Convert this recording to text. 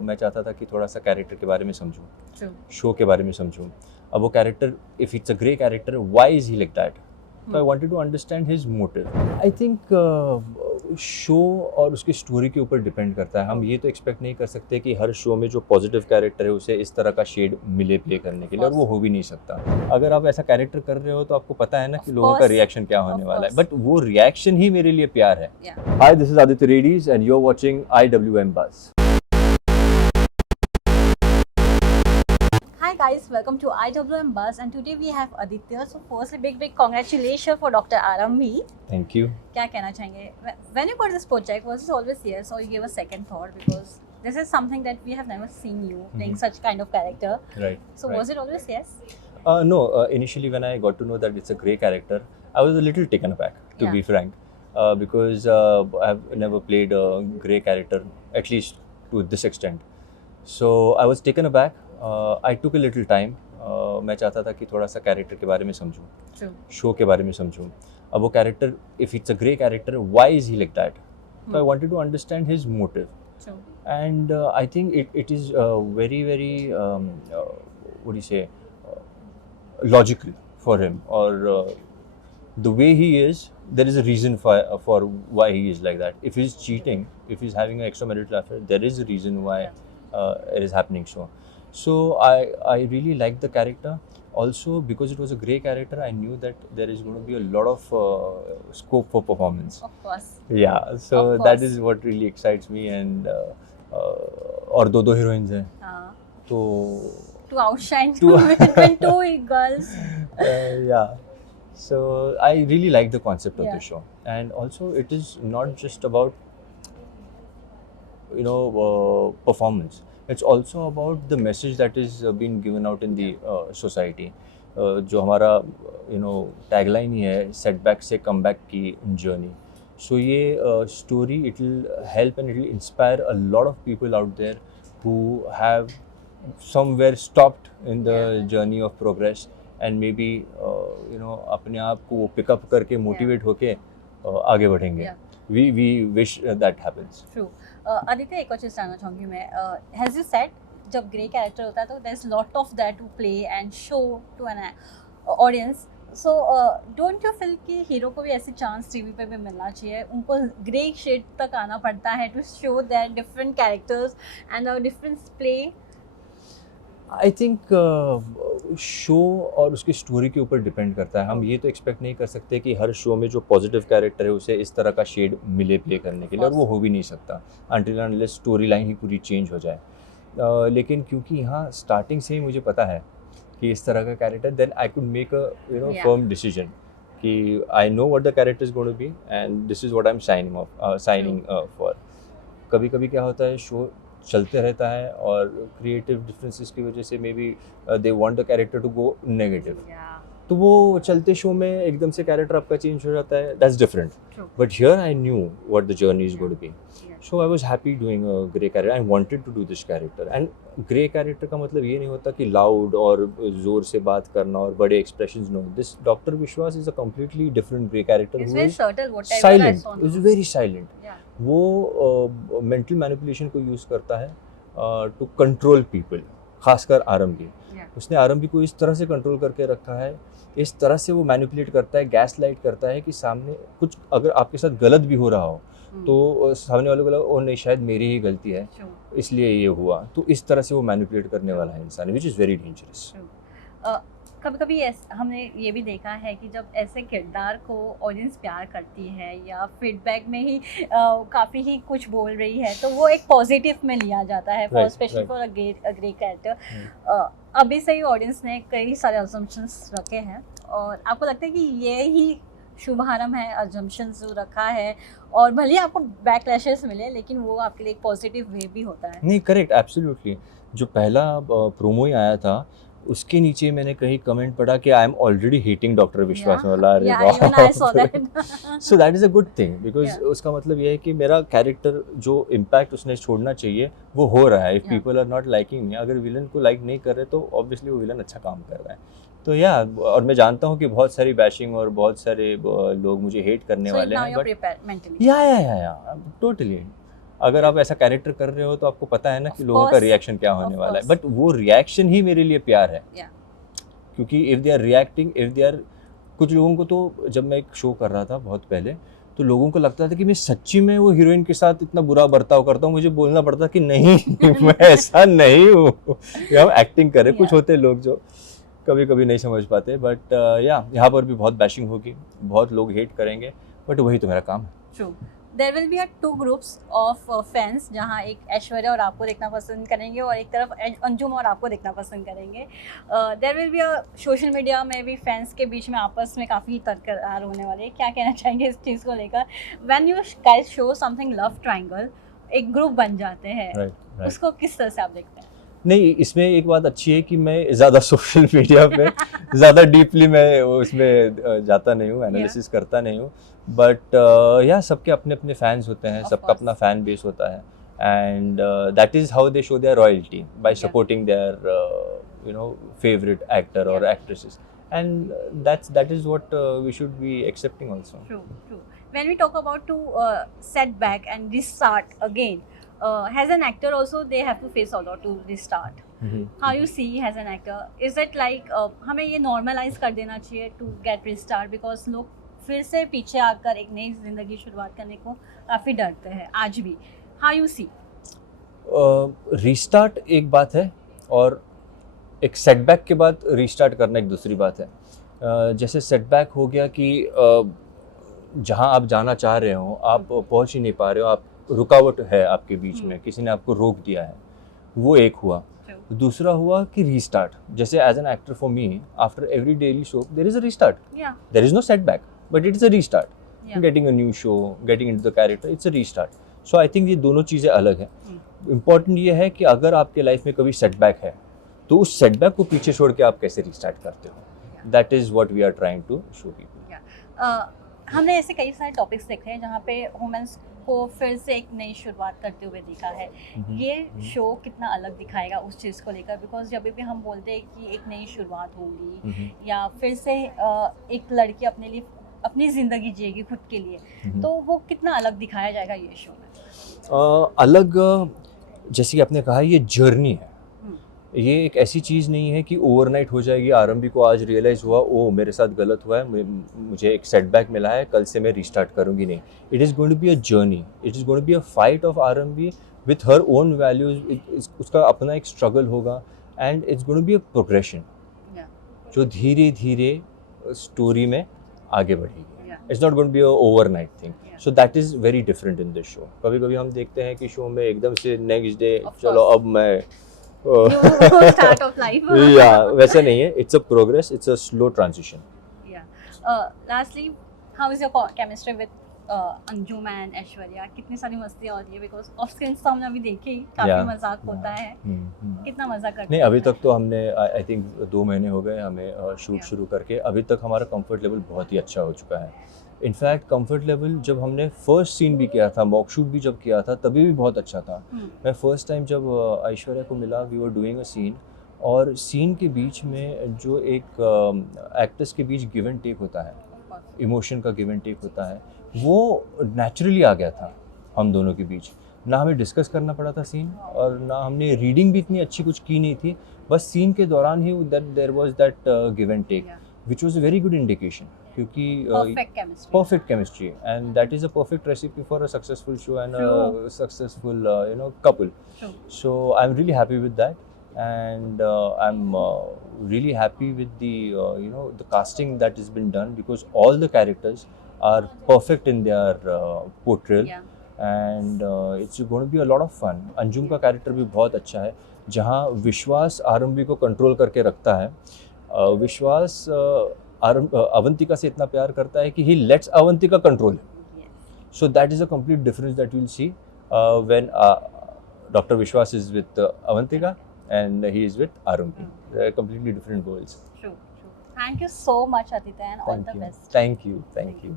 मैं चाहता था कि थोड़ा सा कैरेक्टर के बारे में समझूं, True. शो के बारे में समझूं. अब वो character, if it's a grey character, why is he like that? So I wanted to understand his motive. I think show और उसकी स्टोरी के ऊपर डिपेंड करता है. हम ये तो एक्सपेक्ट नहीं कर सकते कि हर शो में जो पॉजिटिव कैरेक्टर है उसे इस तरह का शेड मिले प्ले करने के लिए, और वो हो भी नहीं सकता. अगर आप ऐसा कैरेक्टर कर रहे हो तो आपको पता है ना कि लोगों का रिएक्शन क्या होने वाला है, बट वो रिएक्शन ही मेरे लिए प्यार है. Hi, this is Aditya Redis and you're watching IWM Buzz. Hi guys, welcome to IWM Buzz, and today we have Aditya. So firstly, big congratulations for Dr. Aramvi. Thank you. क्या कहना चाहेंगे? When you got this project, was it always yes, or you gave a second thought, because this is something that we have never seen you playing such kind of character. Right. So right. was it always yes? No, initially when I got to know that it's a grey character, I was a little taken aback, to be frank, because I've never played a grey character, at least to this extent. So I was taken aback. I took a little time. मैं चाहता था कि थोड़ा सा character के बारे में समझूं, True. Show के बारे में समझूं. अब वो character, if it's a grey character, why is he like that? So I wanted to understand his motive. True. And I think it is very what do you say, logical for him, or the way he is, there is a reason for why he is like that. If he's cheating, if he's having an extramarital affair, there is a reason why it is happening. So I really liked the character. Also, because it was a grey character, I knew that there is going to be a lot of scope for performance. Of course. Yeah, so Of that course. is what really excites me. And और दो heroines हैं, हाँ. तो To outshine between two girls. yeah. So I really like the concept of Yeah. the show, and also it is not just about performance. It's also about the message that is being given out in the society. जो हमारा tagline ही है, setback से comeback की journey. So ये story, it will help and it will inspire a lot of people out there who have somewhere stopped in the journey of progress, and maybe अपने आप को वो पिकअप करके motivate होके आगे बढ़ेंगे. We wish that happens. True. Aditya, एक और चीज़ जानना चाहूँगी मैं. As you said, जब ग्रे कैरेक्टर होता है तो there's lot of that to play and show to an audience. So don't you feel कि हीरो को भी ऐसी चांस टीवी पे भी मिलना चाहिए? उनको ग्रे शेड तक आना पड़ता है to show their different characters and a different play. I think show और उसकी स्टोरी के ऊपर डिपेंड करता है. हम ये तो एक्सपेक्ट नहीं कर सकते कि हर शो में जो पॉजिटिव कैरेक्टर है उसे इस तरह का शेड मिले प्ले करने के लिए, और वो हो भी नहीं सकता अनटिल अनलेस स्टोरी लाइन ही पूरी चेंज हो जाए. लेकिन क्योंकि यहाँ स्टार्टिंग से ही मुझे पता है कि इस तरह का character, then I could make a firm decision कि I know what the character is going to be and this is what I am signing for. कभी कभी क्या होता है, शो चलते रहता है और क्रिएटिव डिफरेंसेस की वजह से maybe they want the character to go negative, तो वो चलते शो में एकदम से कैरेक्टर आपका चेंज हो जाता है. That's different. But here I knew what the journey is going to be. So I was happy doing a grey character. I wanted to do this character. And grey character का मतलब ये नहीं होता कि loud और जोर से बात करना और बड़े expressions. No, this doctor Vishwas is a completely different grey character who is silent, is very silent. वो मेंटल मैनिपुलेशन को यूज़ करता है टू कंट्रोल पीपल, खासकर आरंभी. उसने आरंभी को इस तरह से कंट्रोल करके रखा है, इस तरह से वो मैनिपुलेट करता है, गैस लाइट करता है कि सामने कुछ अगर आपके साथ गलत भी हो रहा हो तो सामने वाले को लगा ओ नहीं, शायद मेरी ही गलती है इसलिए ये हुआ. तो इस तरह से वो मैनिपुलेट करने वाला है इंसान, विच इज़ वेरी डेंजरस. कभी कभी हमने ये भी देखा है कि जब ऐसे किरदार को ऑडियंस प्यार करती है या फीडबैक में ही काफ़ी ही कुछ बोल रही है तो वो एक पॉजिटिव में लिया जाता है, for specially for a grey character. अभी से ही ऑडियंस ने कई सारे अजम्पशंस रखे हैं, और आपको लगता है कि ये ही शुभारंभ है अजम्पशंस जो रखा है, और भले ही आपको बैकलैशेस मिले लेकिन वो आपके लिए एक पॉजिटिव वे भी होता है? नहीं, करेक्ट, एब्सोल्युटली. जो पहला प्रोमो ही आया था उसके नीचे मैंने कहीं कमेंट पढ़ा कि I am already hating doctor विश्वास वाला. सो that is a good thing, because उसका मतलब ये है कि मेरा कैरेक्टर जो इम्पैक्ट उसने छोड़ना चाहिए वो हो रहा है. If people are not liking me, अगर विलन को लाइक नहीं कर रहे तो ऑब्वियसली वो विलन अच्छा काम कर रहा है. तो और मैं जानता हूँ कि बहुत सारी बैशिंग और बहुत सारे लोग मुझे हेट करने वाले हैं, बट या टोटली अगर आप ऐसा कैरेक्टर कर रहे हो तो आपको पता है ना कि Of लोगों का course, रिएक्शन क्या होने of वाला है, course. बट वो रिएक्शन ही मेरे लिए प्यार है। Yeah. क्योंकि if they are reacting, if they are, कुछ लोगों को तो, जब मैं एक शो कर रहा था बहुत पहले, तो लोगों को लगता था कि मैं सच्ची में वो हीरोइन के साथ इतना बुरा बर्ताव करता हूँ, मुझे बोलना पड़ता कि नहीं मैं ऐसा नहीं हूँ, या हम एक्टिंग करें। कुछ Yeah. होते लोग जो कभी कभी नहीं समझ पाते, बट या यहाँ पर भी बहुत बैशिंग होगी, बहुत लोग हेट करेंगे, बट वही तो मेरा काम है। True. There will be a two groups of fans जहाँ एक ऐश्वर्या और आपको देखना पसंद करेंगे और एक तरफ अंजुम और आपको देखना पसंद करेंगे। There will be a social media में भी फैंस के बीच में आपस में काफ़ी तकरार होने वाली है। क्या कहना चाहेंगे इस चीज़ को लेकर? When you guys show something love triangle, एक ग्रुप बन जाते हैं, राइट। उसको किस तरह से आप देखते हैं? नहीं, इसमें एक बात अच्छी है कि मैं ज़्यादा सोशल मीडिया पे ज़्यादा डीपली मैं उसमें जाता नहीं हूँ, एनालिसिस करता नहीं हूँ, बट या सबके अपने अपने फैंस होते हैं, Of सबका course. अपना फैन बेस होता है, and that is how they show their royalty, by Yeah. Supporting their favourite actor और Yeah. Actresses, and that is what we should be accepting also. True, true. When we talk about to setback and restart again, as an actor also they have to face a lot to restart. How you see as an actor? Is it like हमें ये normalize कर देना चाहिए to get restart because लोग फिर से पीछे आकर एक नई जिंदगी शुरुआत करने को काफ़ी डरते हैं आज भी. How you see? रीस्टार्ट एक बात है और एक सेटबैक के बाद रीस्टार्ट करना एक दूसरी बात है। जैसे सेटबैक हो गया कि जहां आप जाना चाह रहे हो आप पहुंच ही नहीं पा रहे हो, आप रुकावट है आपके बीच में, किसी ने आपको रोक दिया है, वो एक हुआ। True. दूसरा हुआ कि रीस्टार्ट, जैसे as an actor for me after every daily show there is a restart, Yeah, there is no setback but it is a restart, yeah. Getting a new show, getting into the character, it's a restart. So I think ये दोनों चीज़ें अलग हैं। Important ये है कि अगर आपके लाइफ में कभी सेटबैक है तो उस सेटबैक को पीछे छोड़ के आप कैसे रीस्टार्ट करते हो, that is what we are trying to show people. हमने ऐसे कई सारे टॉपिक्स देखे हैं जहाँ पे वुमेन्स को फिर से एक नई शुरुआत करते हुए देखा है। ये शो कितना अलग दिखाएगा उस चीज़ को लेकर? बिकॉज जब भी हम बोलते हैं कि एक नई शुरुआत होगी या फिर से एक लड़की अपने लिए अपनी ज़िंदगी जिएगी खुद के लिए, तो वो कितना अलग दिखाया जाएगा ये शो में? अलग, जैसे कि आपने कहा, ये जर्नी है, ये एक ऐसी चीज़ नहीं है कि ओवरनाइट हो जाएगी। आरंभी को आज रियलाइज़ हुआ ओ मेरे साथ गलत हुआ है, मुझे एक सेटबैक मिला है, कल से मैं रीस्टार्ट करूँगी नहीं। It is going to be a journey, it is going to be a fight of Aarambhi with her own values, उसका अपना एक स्ट्रगल होगा, and it's going to be a progression जो धीरे धीरे स्टोरी में आगे बढ़ेगी। It's not going to be a overnight thing, so that is very different in this show. कभी कभी हम देखते हैं कि शो में एकदम से नेक्स्ट डे Of चलो course. अब मैं स्टार्ट ऑफ लाइफ। या वैसा नहीं है, it's a progress, it's a slow transition. Lastly, how is your chemistry with Anjum and Aishwarya? कितनी सारी मस्तियाँ होती है? बिकॉज ऑफ स्क्रीन तो हमने अभी देखी, काफी Yeah. मजाक होता है, कितना मजा करते नहीं, हैं? अभी तक तो हमने आई थिंक 2 महीने हो गए हमें शूट Yeah. शुरू करके। अभी तक हमारा कंफर्ट लेवल बहुत ही अच्छा हो चुका है। इनफैक्ट कंफर्ट लेवल जब हमने फर्स्ट सीन भी किया था, मॉक शूट भी जब किया था, तभी भी बहुत अच्छा था। मैं फर्स्ट टाइम जब ऐश्वर्या को मिला, we were doing a scene, और सीन के बीच में जो एक एक्टर्स के बीच गिव एंड टेक होता है, इमोशन का गिव एंड टेक होता है, वो नेचुरली आ गया था हम दोनों के बीच। ना हमें डिस्कस करना पड़ा था सीन, और ना हमने रीडिंग भी इतनी अच्छी कुछ की नहीं थी, बस सीन के दौरान ही there was that give and take, which was a very good indication, क्योंकि perfect chemistry, and that is a perfect recipe for a successful show and True. a successful couple. True. So I'm really happy with that, and I'm really happy with the the casting that has been done, because all the characters are perfect in their portrayal. Yeah. And it's going to be a lot of fun. Anjum का character भी बहुत अच्छा है, जहाँ विश्वास आरंभी को control करके रखता है। विश्वास अवंतिका से इतना प्यार करता है कि he lets Avantika control him. So that is a complete difference that will see when doctor Vishwas is with Avantika and he is with Arumbi. They're completely different worlds. True. Thank you so much, Aditya, and all the best. Thank you.